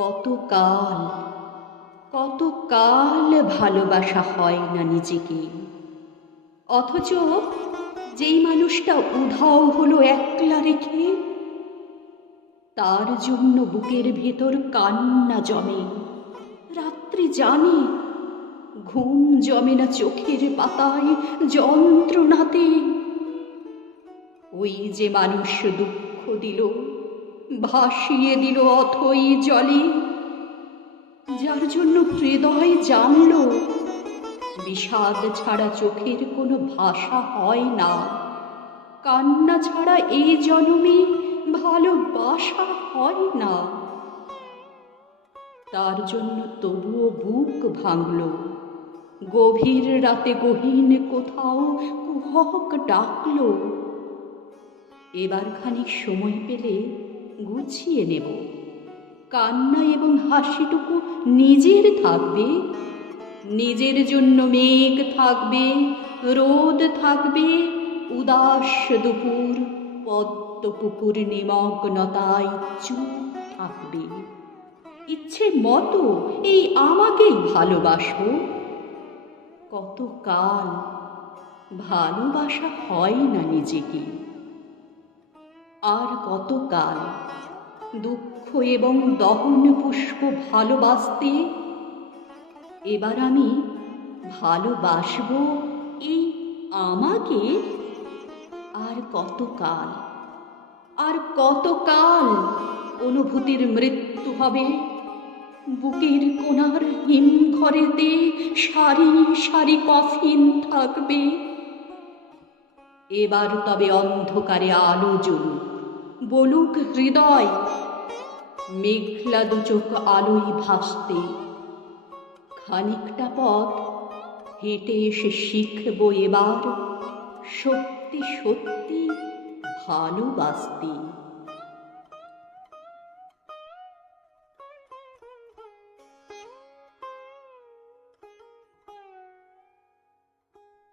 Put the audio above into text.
কতকাল কতকাল ভালোবাসা হয় না নিজেকে অথচ যেই মানুষটা উধাও হলো একলা রেখে তার জন্য বুকের ভেতর কান্না জমে রাত্রি জানে ঘুম জমে না চোখের পাতায় যন্ত্রণাতে ওই যে মানুষ দুঃখ দিল ভাসিয়ে দিল অথই জলে যার জন্য হৃদয় জানল বিষাদ ছাড়া চোখের কোনো ভাষা হয় না কান্না ছাড়া এই জনমে ভালোবাসা হয় না তার জন্য তবুও বুক ভাঙল গভীর রাতে গহীন কোথাও কুহক ডাকল এবার খানিক সময় পেলে গুছিয়ে নেব কান্না এবং হাসিটুকু নিজের থাকবে নিজের জন্য মেঘ থাকবে রোদ থাকবে উদাস দুপুর পদ্ম পুকুর নিমগ্নতায় চুপ থাকবে ইচ্ছে মতো এই আমাকেই ভালোবাসো কত কাল ভালোবাসা হয় না নিজেকে আর কতকাল দুঃখ এবং দহন পুষ্প ভালোবাসতে এবার আমি ভালোবাসব এই আমাকে আর কতকাল আর কতকাল অনুভূতির মৃত্যু হবে বুকের কোনার হিমঘরেতে সারি সারি কফিন থাকবে এবার তবে অন্ধকারে আলো জ্বলুক বলুক হৃদয় মেঘলা দুচোখ আলোই ভাসতে খানিকটা পথ হেঁটে এসে শিখব এবার সত্যি সত্যি ভালোবাসতে